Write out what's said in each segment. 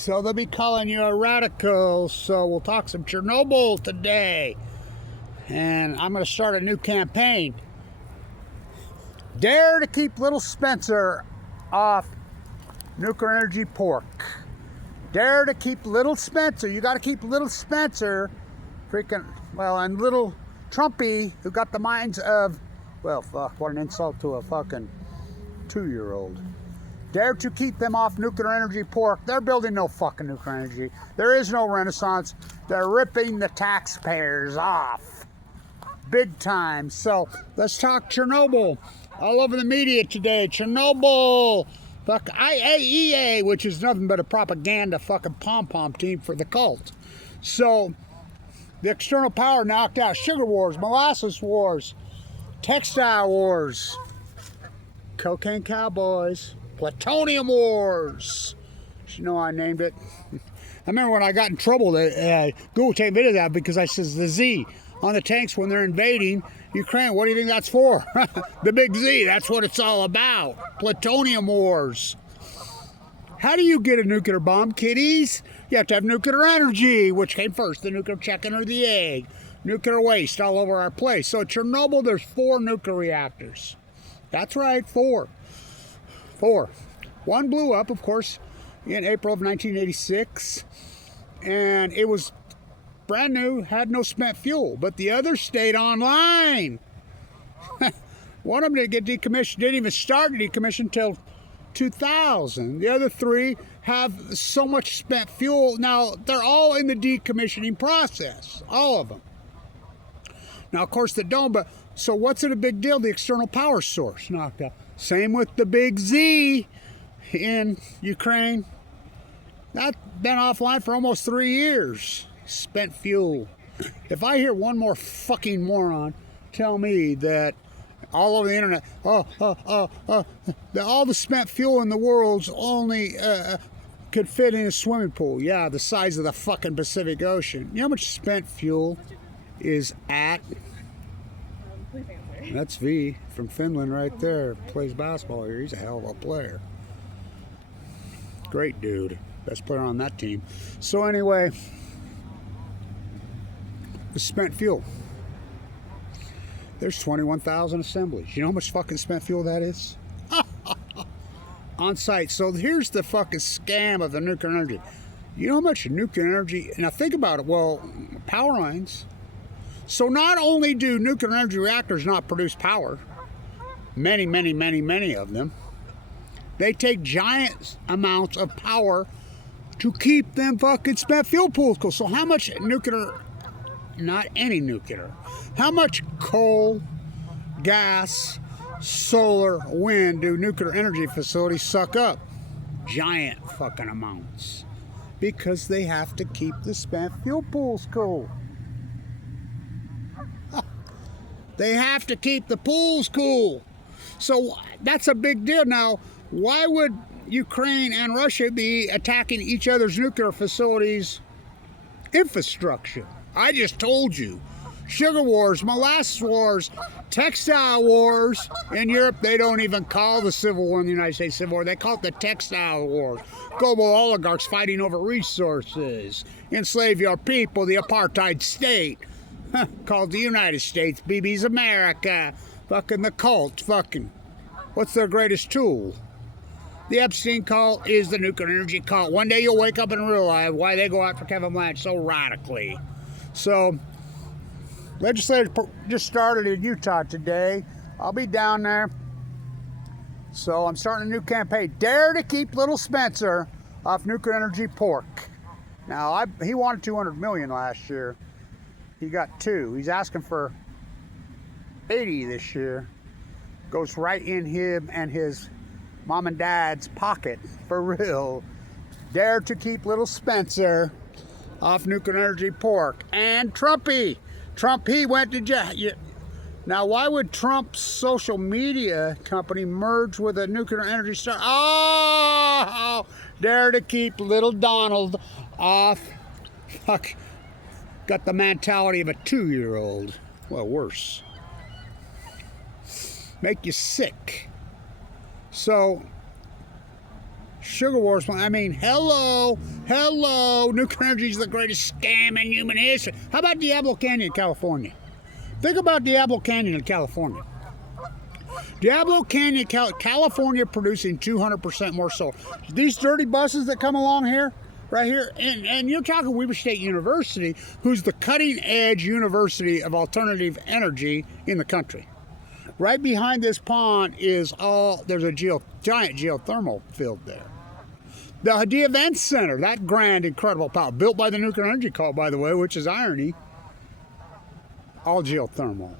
So they'll be calling you a radical. So we'll talk some Chernobyl today. And I'm going to start a new campaign. Dare to keep little Spencer off nuclear energy pork. Dare to keep little Spencer. You got to keep little Spencer freaking, well, and little Trumpy, who got the minds of, well, fuck, what an insult to a fucking 2-year-old. Dare to keep them off nuclear energy pork. They're building no fucking nuclear energy. There is no renaissance. They're ripping the taxpayers off. Big time. So let's talk Chernobyl. All over the media today. Chernobyl. Fuck IAEA, which is nothing but a propaganda fucking pom-pom team for the cult. So the external power knocked out. Sugar wars, molasses wars, textile wars, cocaine cowboys, plutonium wars. You know I named it. I remember when I got in trouble, Google take video of that because I says the Z on the tanks when they're invading Ukraine. What do you think that's for? The big Z, that's what it's all about. Plutonium wars. How do you get a nuclear bomb, kiddies? You have to have nuclear energy. Which came first, the nuclear chicken or the egg? Nuclear waste all over our place. So at Chernobyl, there's 4 nuclear reactors. That's right, 4. 4. One blew up, of course, in April of 1986. And it was brand new, had no spent fuel, but the others stayed online. One of them didn't get decommissioned, didn't even start decommission until 2000. The other 3 have so much spent fuel. Now, they're all in the decommissioning process, all of them. Now, of course, they don't, but so what's it a big deal? The external power source knocked out. Same with the big Z in Ukraine. That's been offline for almost 3 years. Spent fuel. If I hear one more fucking moron tell me that all over the internet, that all the spent fuel in the world's only could fit in a swimming pool. Yeah, the size of the fucking Pacific Ocean. You know how much spent fuel is at? That's V from Finland right there. Plays basketball here. He's a hell of a player. Great dude. Best player on that team. So anyway, the spent fuel. There's 21,000 assemblies. You know how much fucking spent fuel that is? On site. So here's the fucking scam of the nuclear energy. You know how much nuclear energy, now think about it, well, power lines. So not only do nuclear energy reactors not produce power, many of them, they take giant amounts of power to keep them fucking spent fuel pools cool. So how much nuclear, not any nuclear, how much coal, gas, solar, wind do nuclear energy facilities suck up? Giant fucking amounts. Because they have to keep the spent fuel pools cool. They have to keep the pools cool. So that's a big deal. Now, why would Ukraine and Russia be attacking each other's nuclear facilities' infrastructure? I just told you. Sugar wars, molasses wars, textile wars. In Europe, they don't even call the Civil War in the United States Civil War. They call it the textile wars. Global oligarchs fighting over resources. Enslave your people, the apartheid state. Called the United States, BB's America. Fucking the cult, fucking. What's their greatest tool? The Epstein cult is the nuclear energy cult. One day you'll wake up and realize why they go after Kevin Blanch so radically. So, legislators just started in Utah today. I'll be down there. So I'm starting a new campaign. Dare to keep little Spencer off nuclear energy pork. Now, he wanted 200 million last year. He got 2. He's asking for 80 this year. Goes right in him and his mom and dad's pocket, for real. Dare to keep little Spencer off nuclear energy pork. And Trumpy. Trump, he went to jail. Now, why would Trump's social media company merge with a nuclear energy star? Oh, dare to keep little Donald off. Fuck. Got the mentality of a 2-year-old. Well, worse. Make you sick. So, Sugar wars. I mean, hello. Nuclear energy is the greatest scam in human history. How about Diablo Canyon, California? Think about Diablo Canyon in California. Diablo Canyon, California, producing 200% more solar. These dirty buses that come along here, right here, and you're talking Weber State University, who's the cutting edge university of alternative energy in the country. Right behind this pond is there's a giant geothermal field there. The Event Center, that grand, incredible power, built by the Nuclear Energy Cult, by the way, which is irony. All geothermal,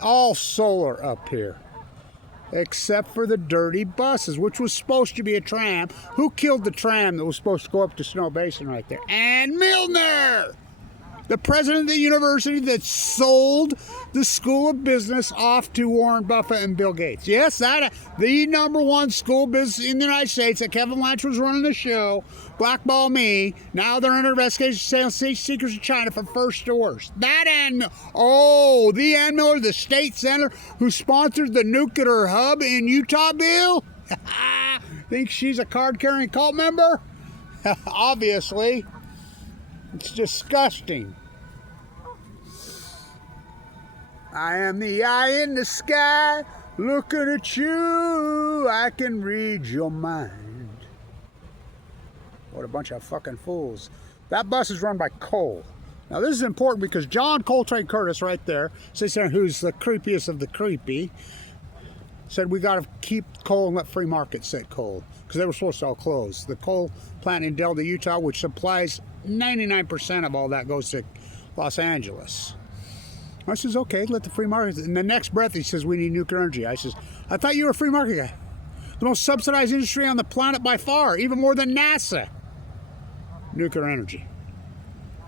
all solar up here, except for the dirty buses, which was supposed to be a tram. Who killed the tram that was supposed to go up to Snow Basin right there? Ann Milner, the president of the university that sold the School of Business off to Warren Buffett and Bill Gates. Yes, that the #1 school of business in the United States that Kevin Lanch was running the show, blackball me. Now they're under investigation, sales secrets of China from first to worst. That the Ann Miller, the state senator who sponsored the nuclear hub in Utah, Bill. Think she's a card-carrying cult member? Obviously. It's disgusting. I am the eye in the sky, looking at you. I can read your mind. What a bunch of fucking fools. That bus is run by coal. Now this is important because John Coltrane Curtis right there, sits there, who's the creepiest of the creepy, said we got to keep coal and let free market set coal, because they were supposed to all close. The coal plant in Delta, Utah, which supplies 99% of all that, goes to Los Angeles. I says, okay, let the free market. In the next breath, he says, we need nuclear energy. I says, I thought you were a free market guy. The most subsidized industry on the planet by far, even more than NASA. Nuclear energy.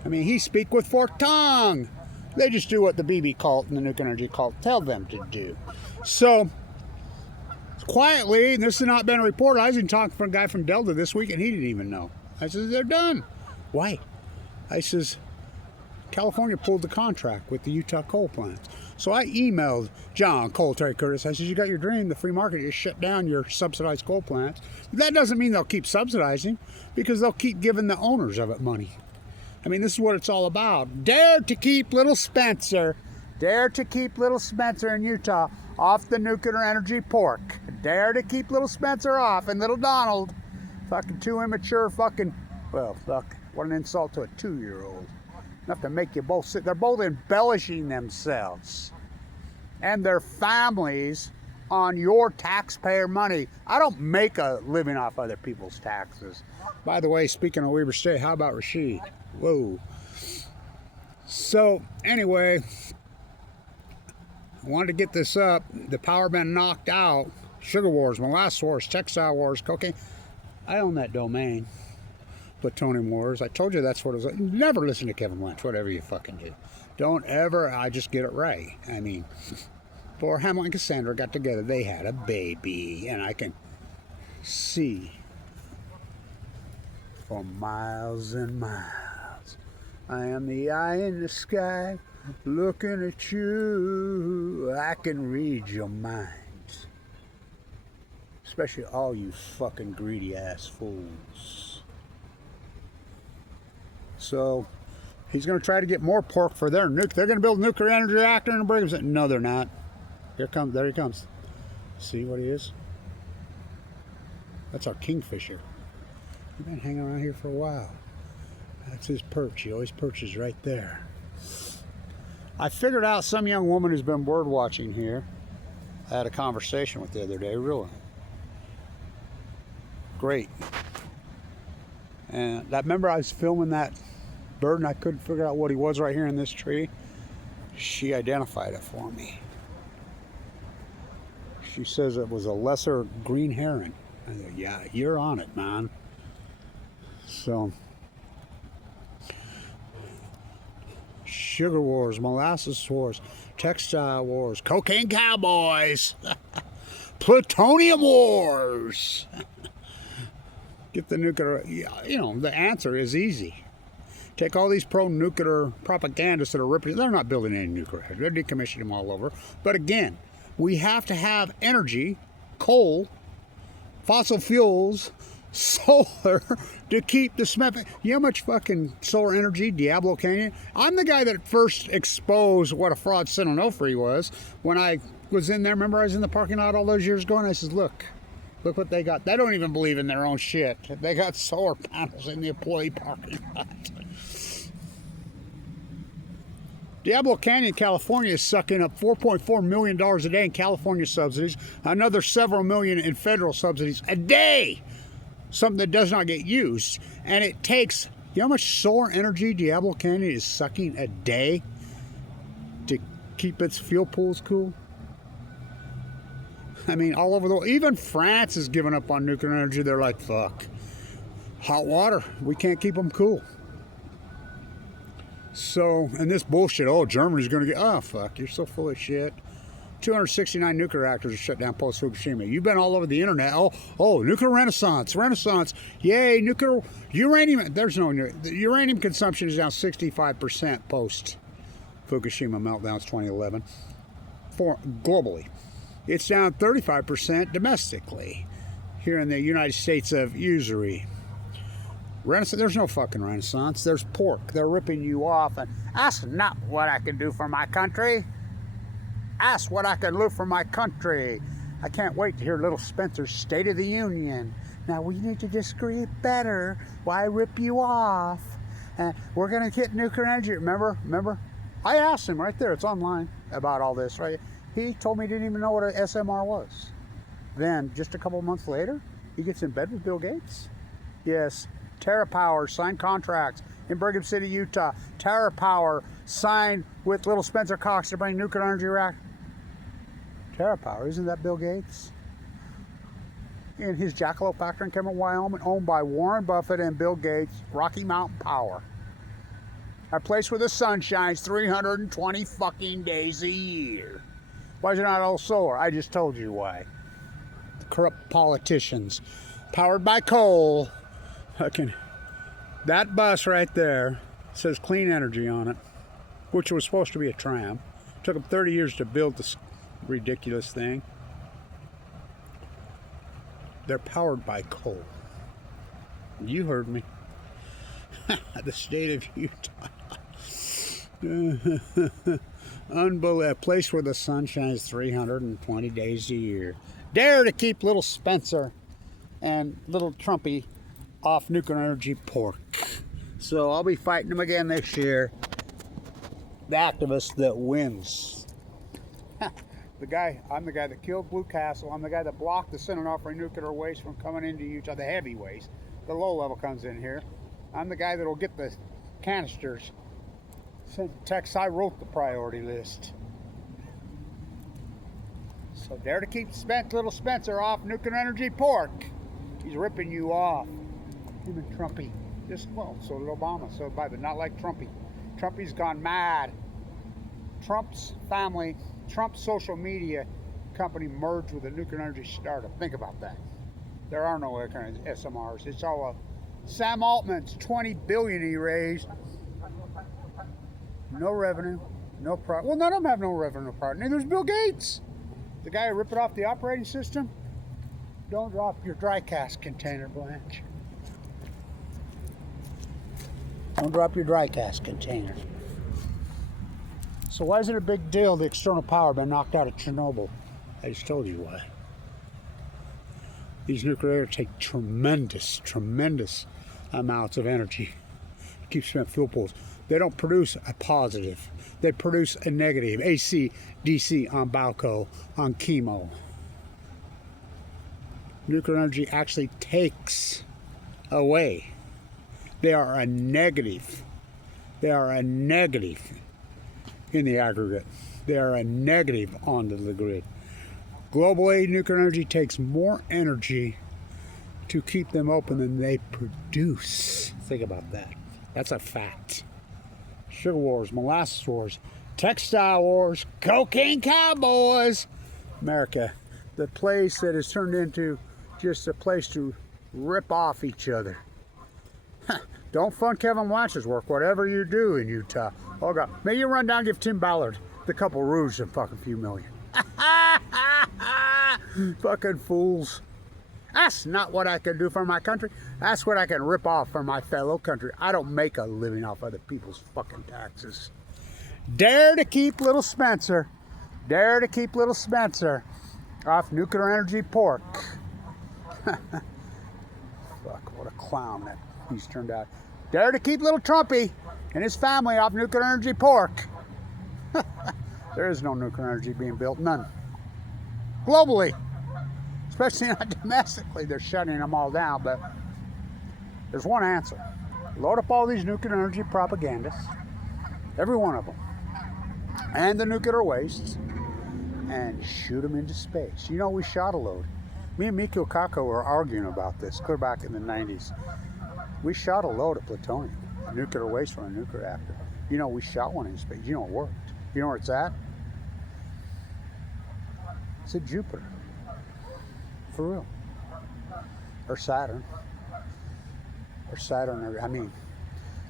I mean, he speak with forked tongue. They just do what the BB cult and the nuclear energy cult tell them to do. So, quietly, and this has not been reported, I was even talking to a guy from Delta this week, and he didn't even know. I says, they're done. Why? I says, California pulled the contract with the Utah coal plants. So I emailed John Coltrane Curtis. I says, you got your dream, the free market just shut down your subsidized coal plants. But that doesn't mean they'll keep subsidizing, because they'll keep giving the owners of it money. I mean, this is what it's all about. Dare to keep little Spencer in Utah off the nuclear energy pork. Dare to keep little Spencer off, and little Donald, fucking too immature, well, fuck, what an insult to a 2-year-old. Enough to make you both sit. They're both embellishing themselves and their families on your taxpayer money. I don't make a living off other people's taxes. By the way, speaking of Weber State, how about Rashid? Whoa. So, anyway, I wanted to get this up. The power been knocked out. Sugar wars, molasses wars, textile wars, cocaine. I own that domain. Plutonium wars. I told you that's what it was. Never listen to Kevin Lynch, whatever you fucking do. Don't ever, I just get it right. I mean, before Hamlet and Cassandra got together, they had a baby. And I can see for miles and miles. I am the eye in the sky, looking at you. I can read your minds. Especially all you fucking greedy ass fools. So, he's going to try to get more pork for their nuke. They're going to build a nuclear energy reactor and bring them. No, they're not. There he comes. See what he is? That's our kingfisher. He's been hanging around here for a while. That's his perch. He always perches right there. I figured out some young woman who's been bird watching here. I had a conversation with the other day, really. Great. And that, remember I was filming that bird and I couldn't figure out what he was right here in this tree? She identified it for me. She says it was a lesser green heron. I go, yeah, you're on it, man. So, sugar wars, molasses wars, textile wars, cocaine cowboys, plutonium wars. Get the nuclear, you know, the answer is easy. Take all these pro-nuclear propagandists that are ripping, they're not building any nuclear, they're decommissioning them all over. But again, we have to have energy, coal, fossil fuels, solar to keep the smell. You know how much fucking solar energy Diablo Canyon? I'm the guy that first exposed what a fraud Sinonofre was when I was in there. Remember, I was in the parking lot all those years ago, and I says, look what they got. They don't even believe in their own shit. They got solar panels in the employee parking lot. Diablo Canyon, California is sucking up $4.4 million a day in California subsidies, another several million in federal subsidies a day. Something that does not get used. And it takes, you know how much solar energy Diablo Canyon is sucking a day to keep its fuel pools cool? I mean, all over the world. Even France is giving up on nuclear energy. They're like, fuck. Hot water. We can't keep them cool. So, and this bullshit, oh, Germany's going to get, oh, fuck, you're so full of shit. 269 nuclear reactors are shut down post-Fukushima. You've been all over the internet. Oh, nuclear renaissance. Yay, nuclear, uranium. There's no, the uranium consumption is down 65% post-Fukushima meltdowns 2011 globally. It's down 35% domestically here in the United States of usury. Renaissance, there's no fucking renaissance. There's pork. They're ripping you off. And ask not what I can do for my country. Ask what I can do for my country. I can't wait to hear little Spencer's State of the Union. Now we need to disagree better. Why rip you off? We're going to get nuclear energy. Remember? I asked him right there. It's online about all this, right? He told me he didn't even know what an SMR was. Then, just a couple months later, he gets in bed with Bill Gates. Yes. TerraPower signed contracts in Brigham City, Utah. TerraPower signed with little Spencer Cox to bring nuclear energy reactor. TerraPower, isn't that Bill Gates? In his Jackalope factory in Cameron, Wyoming, owned by Warren Buffett and Bill Gates, Rocky Mountain Power. A place where the sun shines 320 fucking days a year. Why is it not all solar? I just told you why. The corrupt politicians, powered by coal. Fucking, that bus right there says clean energy on it, which was supposed to be a tram. Took them 30 years to build this ridiculous thing. They're powered by coal. You heard me. The state of Utah. Unbelievable. A place where the sun shines 320 days a year. Dare to keep little Spencer and little Trumpy off nuclear energy pork. So I'll be fighting them again this year. The activist that wins. I'm the guy that killed Blue Castle. I'm the guy that blocked the Sinonofre nuclear waste from coming into Utah, the heavy waste. The low level comes in here. I'm the guy that'll get the canisters sent to Texas. I wrote the priority list. So dare to keep little Spencer off nuclear energy pork. He's ripping you off. Him and Trumpy. So did Obama. So but not like Trumpy. Trumpy's gone mad. Trump's family, Trump's social media company merged with a nuclear energy startup. Think about that. There are no SMRs. It's all Sam Altman's $20 billion he raised. No revenue, no profit. Well, none of them have no revenue profit. Neither does Bill Gates. The guy who ripped it off the operating system. Don't drop your dry cask container, Blanche. Don't drop your dry cask container. So why is it a big deal the external power been knocked out of Chernobyl? I just told you why. These nuclear reactors take tremendous amounts of energy to keep spent fuel pools. They don't produce a positive. They produce a negative. AC, DC on Balco, on chemo. Nuclear energy actually takes away. They are a negative. They are a negative in the aggregate. They are a negative onto the grid. Globally, nuclear energy takes more energy to keep them open than they produce. Think about that. That's a fact. Sugar wars, molasses wars, textile wars, cocaine cowboys. America, the place that has turned into just a place to rip off each other. Don't fund Kevin Blanchard's work, whatever you do in Utah. Oh God, maybe you run down and give Tim Ballard the couple rouge and fucking few million. Fucking fools. That's not what I can do for my country. That's what I can rip off from my fellow country. I don't make a living off other people's fucking taxes. Dare to keep little Spencer. Dare to keep little Spencer off nuclear energy pork. Fuck, what a clown that he's turned out. Dare to keep little Trumpy and his family off nuclear energy pork. There is no nuclear energy being built, none. Globally, especially not domestically, they're shutting them all down, but there's one answer. Load up all these nuclear energy propagandists, every one of them, and the nuclear wastes, and shoot them into space. You know, we shot a load. Me and Mikio Kako were arguing about this clear back in the 90s. We shot a load of plutonium, nuclear waste from a nuclear reactor. You know, we shot one in space. You know, it worked. You know where it's at? It's at Jupiter. For real. Or Saturn. Or Saturn, I mean,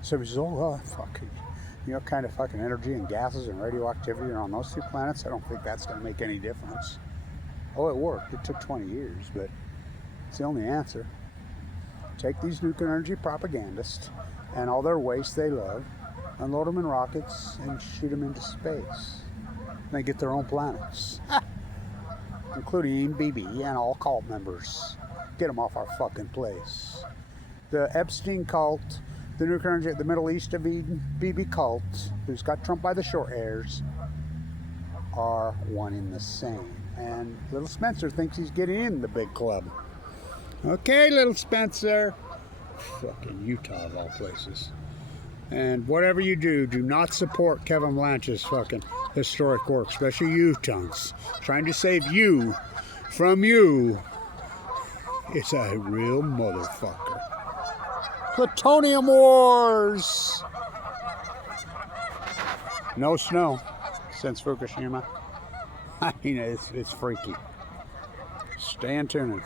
so he says, oh, fuck. You know what kind of fucking energy and gases and radioactivity are on those two planets? I don't think that's going to make any difference. Oh, it worked. It took 20 years, but it's the only answer. Take these nuclear energy propagandists and all their waste they love, unload them in rockets, and shoot them into space. They get their own planets. Including BB and all cult members. Get them off our fucking place. The Epstein cult, the nuclear energy, the Middle East of Eden, BB cult, who's got Trump by the short hairs, are one in the same. And little Spencer thinks he's getting in the big club. Okay, little Spencer. Fucking Utah of all places. And whatever you do, do not support Kevin Blanch's fucking historic work, especially you, Tonks. Trying to save you from you. It's a real motherfucker. Plutonium Wars! No snow since Fukushima. I mean, it's freaky. Stay in tune.